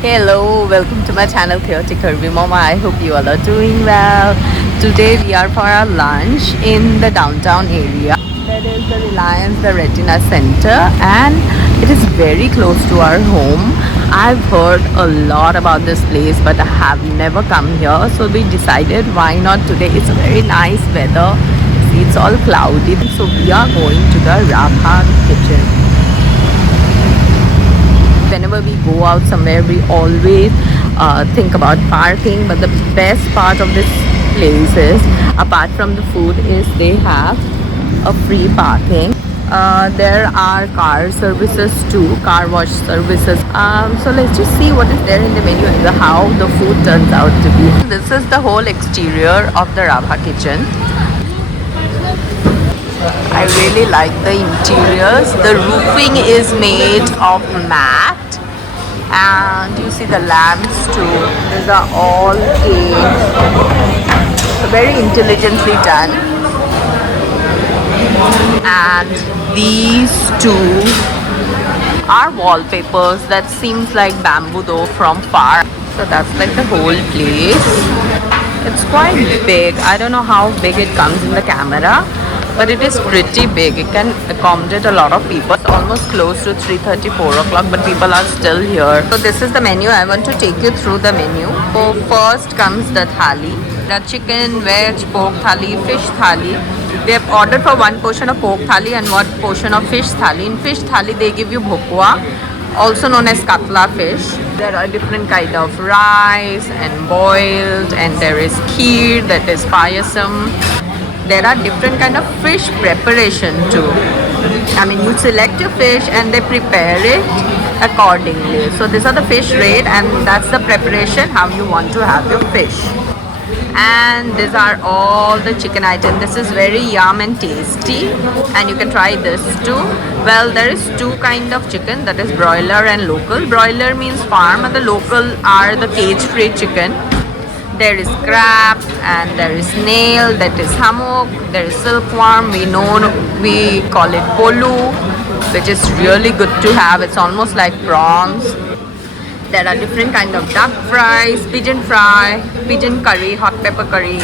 Hello, welcome to my channel Chaotic Kirby Mama. I hope you all are doing well. Today we are for our lunch in the downtown area. That is the Reliance, the Retina Center, and it is very close to our home. I've heard a lot about this place, but I have never come here. So we decided why not today. It's a very nice weather. See, it's all cloudy. So we are going to the Rabha kitchen. Whenever we go out somewhere, we always think about parking, but the best part of this place is, apart from the food, is they have a free parking. There are car services too, car wash services. So let's just see what is there in the menu and how the food turns out to be. This is the whole exterior of the Rabha kitchen. I really like the interiors. The roofing is made of matte, and you see the lamps too. These are all caged. So very intelligently done. And these two are wallpapers that seems like bamboo though from far. So that's like the whole place. It's quite big. I don't know how big it comes in the camera, but it is pretty big. It can accommodate a lot of people. It's almost close to 3:30, 4 o'clock, but people are still here. So this is the menu. I want to take you through the menu. So first comes the thali. The chicken, veg, pork thali, fish thali. We have ordered for one portion of pork thali and one portion of fish thali. In fish thali, they give you bhokwa, also known as katla fish. There are different kind of rice and boiled, and there is kheer, that is payasam. There are different kind of fish preparation too. I mean, you select your fish and they prepare it accordingly. So these are the fish rate, and that's the preparation how you want to have your fish. And these are all the chicken items. This is very yum and tasty, and you can try this too. Well, there is two kind of chicken, that is broiler and local. Broiler means farm, and the local are the cage-free chicken. There is crab, and there is snail, that is hammock, there is silkworm, we call it polu, which is really good to have. It's almost like prawns. There are different kind of duck fries, pigeon fry, pigeon curry, hot pepper curry.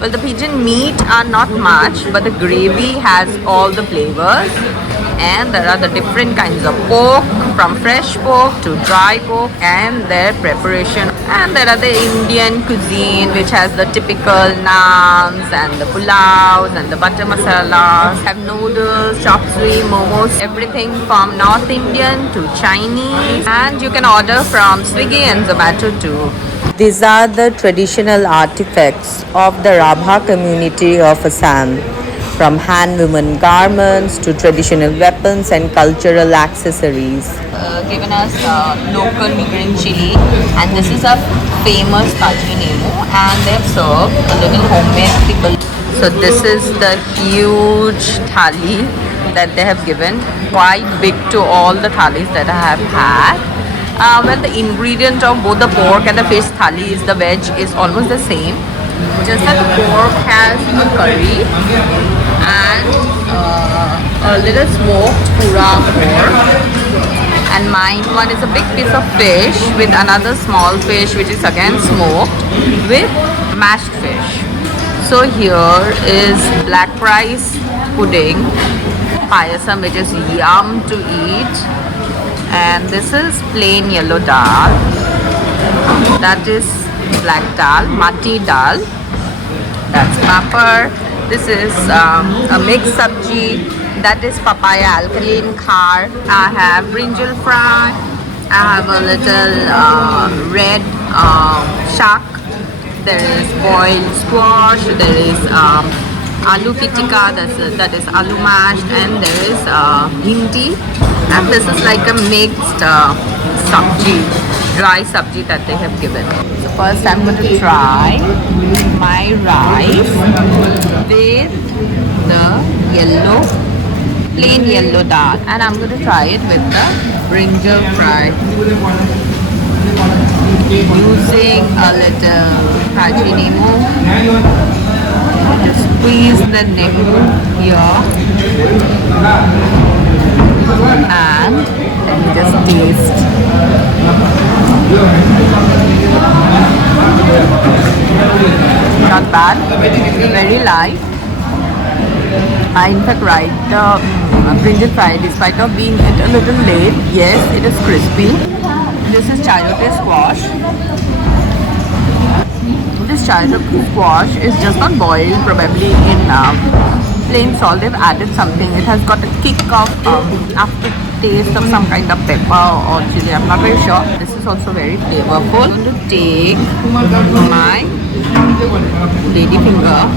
Well, the pigeon meat are not much, but the gravy has all the flavors. And there are the different kinds of pork, from fresh pork to dry pork, and their preparation. And there are the Indian cuisine, which has the typical naans and the pulaus and the butter masalas. Have noodles, chop suey, momos, everything from North Indian to Chinese. And you can order from Swiggy and Zomato too. These are the traditional artifacts of the Rabha community of Assam, from hand woven garments to traditional weapons and cultural accessories. Given us local green chili, and this is a famous kaji nemu, and they have served a little homemade pickle. So this is the huge thali that they have given, quite big to all the thalis that I have had. Well, the ingredient of both the pork and the fish thali is the veg is almost the same, just that the pork has a curry and a little smoked pura pork, and mine one is a big piece of fish with another small fish which is again smoked with mashed fish. So here is black rice pudding, payasam, which is yum to eat, and this is plain yellow dal, that is black dal, mati dal, that's papar. This is a mixed sabji, that is papaya alkaline khar. I have brinjal fry. I have a little red shak. There is boiled squash. There is aloo ki tikka, that is aloo mashed, and there is hindi. And this is like a mixed sabji, dry sabji that they have given. So first I'm going to try my rice with the plain yellow dal, and I'm going to try it with the brinjal fry, using a little kaji nemu. Just squeeze the nemu here, and then you just taste. very light. I in fact like the brinjal fry despite of being it a little late. Yes, it is crispy. This is chayote squash. This chayote squash is just not boiled, probably in plain salt. They've added something. It has got a kick of aftertaste of some kind of pepper or chili. I'm not very sure. This is also very flavorful. I'm going to take my lady finger.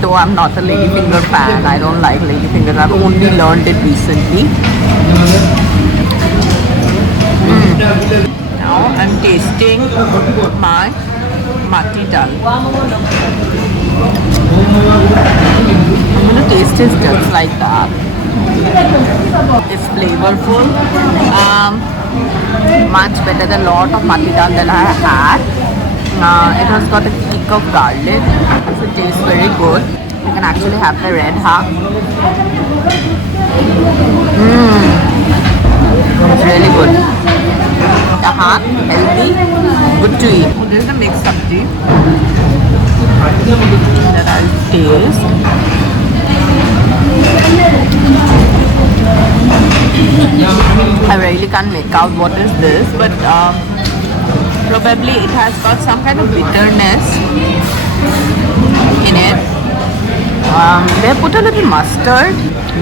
Though I'm not a ladyfinger fan, I don't like ladyfingers. I've only learned it recently. Now I'm tasting my mati dal. I'm gonna taste it just like that. It's flavorful. Much better than a lot of mati dal that I had. It has got a kick of garlic, so it tastes very good. You can actually have the red half. It's really good. Healthy, good to eat. This is the mixed sabji that I'll taste. I really can't make out what is this, but probably it has got some kind of bitterness in it. They have put a little mustard.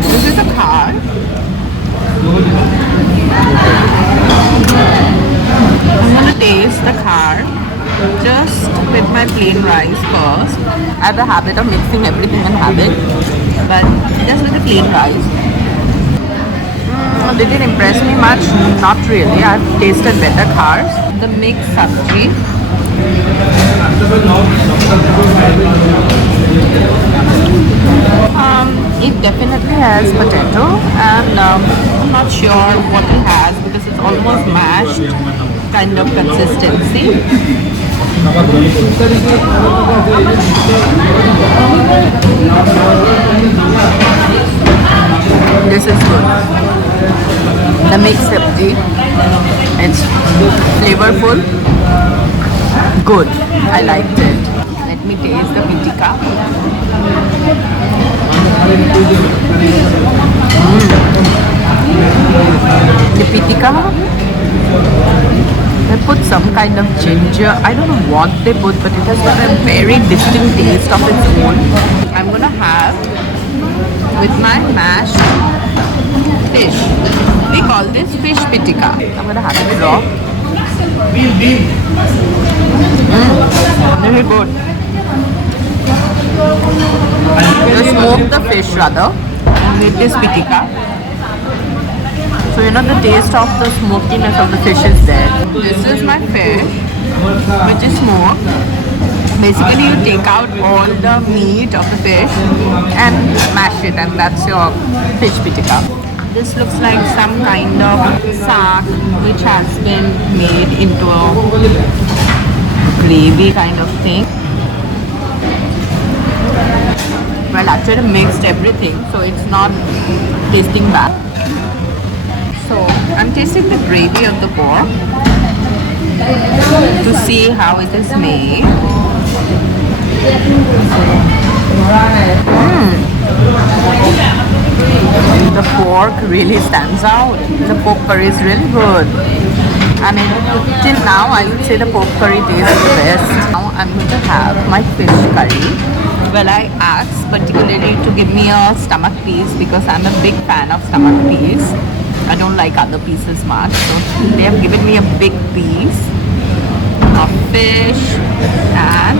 This is a khar. I'm gonna taste the khar just with my plain rice first. I have the habit of mixing everything and have it, but just with the plain rice. Did it impress me much? Not really. I've tasted better khars. The mixed sabji. It definitely has potato, and I'm not sure what it has because it's almost mashed kind of consistency. This is good. The mixed sabji, it's flavorful, good. I liked it. Let me taste the pitika. The pitika, they put some kind of ginger. I don't know what they put, but it has got a very distinct taste of its own. I'm gonna have with my mashed fish. We call this fish pitika. I'm gonna have it raw. Very good. You smoke the fish rather with this pitika. So you know the taste of the smokiness of the fish is there. This is my fish, which is smoked. Basically you take out all the meat of the fish and mash it, and that's your fish pitika. This looks like some kind of saag which has been made into a gravy kind of thing. Well, actually mixed everything, so it's not tasting bad. So I'm tasting the gravy of the pork to see how it is made. The pork really stands out. The pork curry is really good. I mean, till now I would say the pork curry tastes the best. Now I'm going to have my fish curry. Well, I asked particularly to give me a stomach piece because I'm a big fan of stomach piece. I don't like other pieces much, so they have given me a big piece of fish, and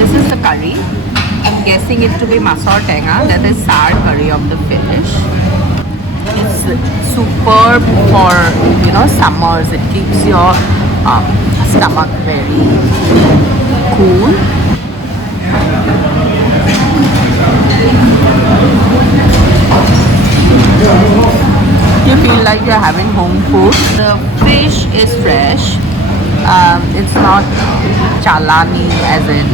this is the curry. I'm guessing it to be masor tenga, that is sour curry of the fish. It's superb for, you know, summers. It keeps your stomach very cool. You feel like you're having home food. The fish is fresh. It's not chalani, as in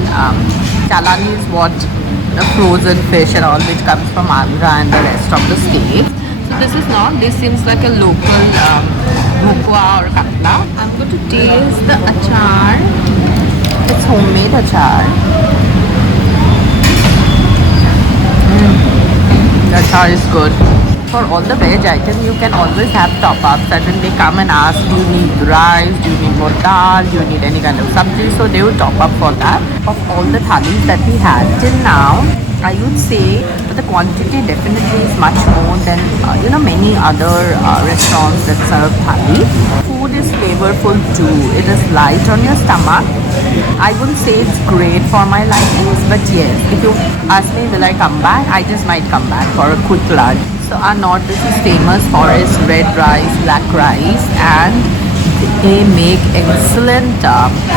chalani is what the frozen fish and all which comes from Andhra and the rest of the states. So this is not. This seems like a local mukwa or katla. I'm going to taste the achar. It's homemade achar. achar is good. For all the veg items, you can always have top-ups. And then they come and ask, do you need rice, do you need more dal, do you need any kind of sabji? So they will top up for that. Of all the thalis that we had till now, I would say the quantity definitely is much more than many other restaurants that serve thali. Food is flavorful too. It is light on your stomach. I wouldn't say it's great for my likings, but yes, if you ask me will I come back, I just might come back for a quick lunch. So our North Dish is famous for its red rice, black rice, and they make excellent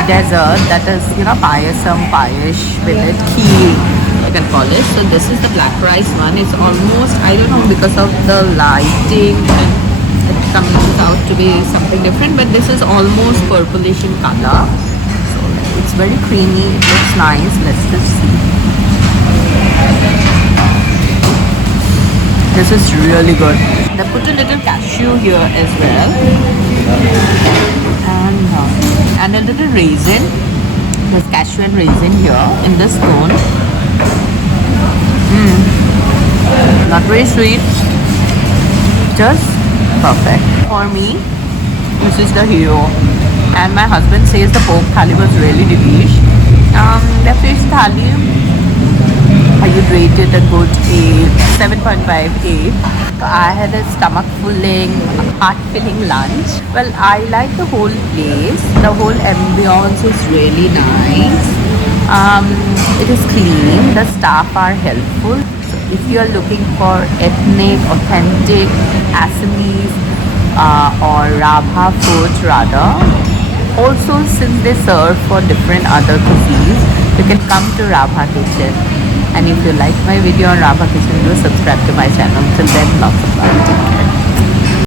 dessert that is payasam, payesh with it, kheer you can call it. So this is the black rice one. It's almost, I don't know, because of the lighting and it comes out to be something different, but this is almost purplish in color. So it's very creamy, it looks nice. Let's just see. This is really good. They put a little cashew here as well, and a little raisin. There's cashew and raisin here in this spoon. Not very sweet, just perfect. For me, this is the hero. And my husband says the pork thali was really delish. The fish thali, I would rate it a good 7.5, 8. So I had a stomach filling, heart filling lunch. Well, I like the whole place. The whole ambience is really nice. It is clean. The staff are helpful. So if you are looking for ethnic, authentic Assamese or Rabha food rather, also since they serve for different other cuisines, you can come to Rabha Kitchen. And if you like my video on Rabha Kitchen, do subscribe to my channel. Till then, lots of love.